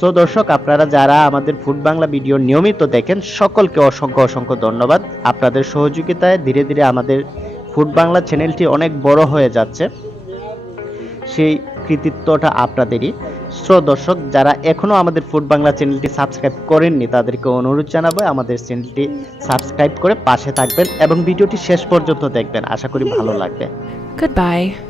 সো দর্শক, আপনারা যারা আমাদের ফুড বাংলা ভিডিও নিয়মিত দেখেন সকলকে অসংখ্য অসংখ্য ধন্যবাদ। আপনাদের সহযোগিতায় ধীরে ধীরে আমাদের ফুড বাংলা চ্যানেলটি অনেক বড় হয়ে যাচ্ছে, সেই কৃতিত্বটা আপনাদেরই। সো দর্শক, যারা এখনো আমাদের ফুড বাংলা চ্যানেলটি সাবস্ক্রাইব করেননি তাদেরকে অনুরোধ জানাবো আমাদের চ্যানেলটি সাবস্ক্রাইব করে পাশে থাকবেন এবং ভিডিওটি শেষ পর্যন্ত দেখবেন, আশা করি ভালো লাগবে। Goodbye.